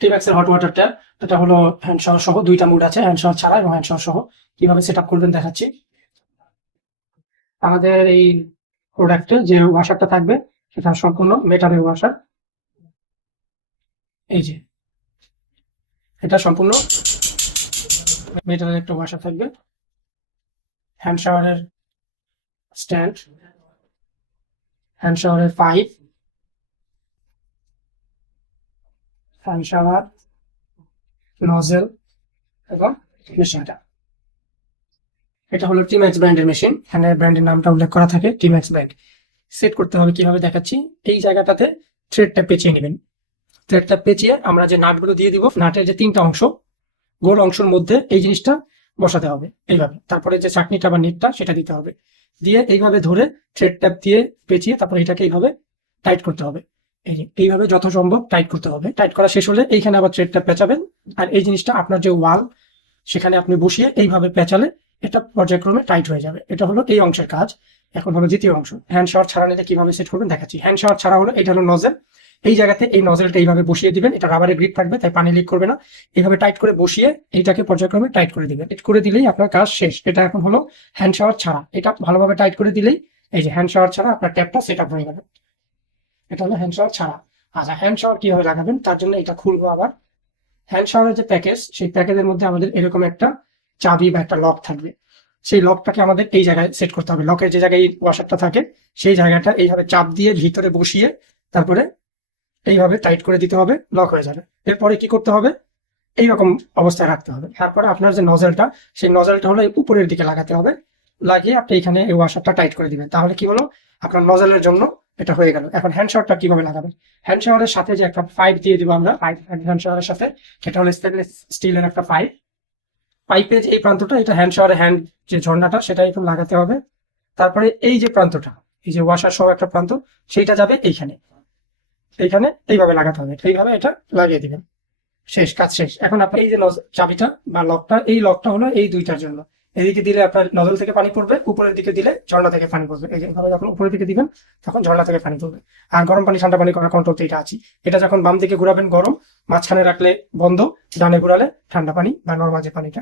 টিম্যাক্সের hot water tap. এটা হলো hand shower সহ, দুইটা মুড আছে, হ্যান্ড শাওয়ার ছাড়া এবং হ্যান্ড শাওয়ার সহ। কিভাবে সেট আপ করবেন দেখাচ্ছি। আমাদের এই প্রোডাক্টে যে ওয়াশারটা থাকবে সেটা সম্পূর্ণ মেটালের ওয়াশার। এই যে এটা সম্পূর্ণ মেটালের একটা ওয়াশার থাকবে। হ্যান্ড শাওয়ারের স্ট্যান্ড, হ্যান্ড শাওয়ারের পাইপ, হ্যান্ড শাওয়ার নজেল এবং মেশিনটা। এটা হলো টিম্যাক্স ব্র্যান্ডের মেশিন, এখানে ব্র্যান্ডের নামটা উল্লেখ করা থাকে টিম্যাক্স ব্র্যান্ড। সেট করতে হবে কিভাবে দেখাচ্ছি। এই জায়গাটাতে থ্রেডটা পেঁচিয়ে নেবেন। থ্রেডটা পেঁচিয়ে আমরা যে নাটগুলো দিয়ে দিব, নাটের যে তিনটা অংশ, গোল অংশের মধ্যে এই জিনিসটা বসাতে হবে এইভাবে। তারপরে যে চাকনিটা বা নেটটা সেটা দিতে হবে, দিয়ে এইভাবে ধরে থ্রেড ট্যাপ দিয়ে পেঁচিয়ে তারপরে এটাকে এইভাবে টাইট করতে হবে। এই যে এইভাবে যত সম্ভব টাইট করতে হবে। টাইট করা শেষ হলে এইখানে আবার থ্রেডটা পেঁচাবেন। আর এই জিনিসটা আপনার যে ওয়াল সেখানে আপনি বসিয়ে এইভাবে পেঁচালে এটা পর্যায়ক্রমে টাইট হয়ে যাবে। এটা হলো এই অংশের কাজ। এখন হলো দ্বিতীয় অংশ, হ্যান্ড শাওয়ার ছাড়া নিলে কিভাবে সেট করবেন দেখাচ্ছি। হ্যান্ড শাওয়ার ছাড়া হলো এটা হলো নজেল। এই জায়গাতে এই নজেলটা এইভাবে বসিয়ে দিবেন, এটা রাবারের গ্রিপ থাকবে তাই পানি লিক করবে না। এইভাবে টাইট করে বসিয়ে এইটাকে পর্যায়ক্রমে টাইট করে দিবেন। টাইট করে দিলেই আপনার কাজ শেষ। এটা এখন হলো হ্যান্ড শাওয়ার ছাড়া। এটা ভালোভাবে টাইট করে দিলেই এই যে হ্যান্ড শাওয়ার ছাড়া আপনার ট্যাপটা সেট আপ হয়ে গেল। এটা হলো হ্যান্ড শাওয়ার ছাড়া। আচ্ছা, হ্যান্ড শাওয়ার কিভাবে লাগাবেন তার জন্য এটা খুলবো আবার। হ্যান্ড শাওয়ারের যে প্যাকেজ, সেই প্যাকেজের মধ্যে আমাদের এরকম একটা চাবি বা একটা লক থাকবে। সেই লকটাকে আমাদের এই জায়গায় সেট করতে হবে। লকের যে জায়গায় ওয়াশারটা থাকে সেই জায়গাটা এইভাবে চাপ দিয়ে ভিতরে বসিয়ে তারপরে এইভাবে টাইট করে দিতে হবে, লক হয়ে যাবে। এরপরে কি করতে হবে, এইরকম অবস্থায় রাখতে হবে। তারপরে আপনার যে নজেলটা, সেই নজেলটা হলো এই উপরের দিকে লাগাতে হবে। লাগিয়ে আপনি এখানে এই ওয়াশারটা টাইট করে দিবেন। তাহলে কি হলো, আপনার নজেলের জন্য এটা হয়ে গেল। এখন হ্যান্ড শাওয়ারটা কিভাবে লাগাবেন। হ্যান্ড শাওয়ারের সাথে যে একটা পাইপ দিয়ে দিব আমরা, পাইপ হ্যান্ড শাওয়ারের সাথে, সেটা হলো স্টেনলেস স্টিলের একটা পাইপ। পাইপের এই প্রান্তটা, এটা হ্যান্ড শাওয়ারের হ্যান্ড যে ঝর্ণাটা সেটা একটু লাগাতে হবে। তারপরে এই যে প্রান্তটা, এই যে ওয়াশার সহ একটা প্রান্ত, সেইটা যাবে এইখানে। এইখানে এইভাবে লাগাতে হবে, এইভাবে এটা লাগিয়ে দিবেন। শেষ, কাজ শেষ। এখন আপনি এই যে চাবিটা বা লকটা, এই লকটা হলো এই দুইটার জন্য। এদিকে দিলে আপনার নজল থেকে পানি পড়বে, উপরের দিকে দিলে ঝর্ণা থেকে পানি পড়বে। এই যে এইভাবে যখন উপরের দিকে দিবেন তখন ঝর্ণা থেকে পানি পড়বে। আর গরম পানি ঠান্ডা পানি করার কন্ট্রোল তো এটা আছে। এটা যখন বাম দিকে ঘুরাবেন গরম, মাঝখানে রাখলে বন্ধ, ডানে ঘুরালে ঠান্ডা পানি বা নর্মাল যে পানিটা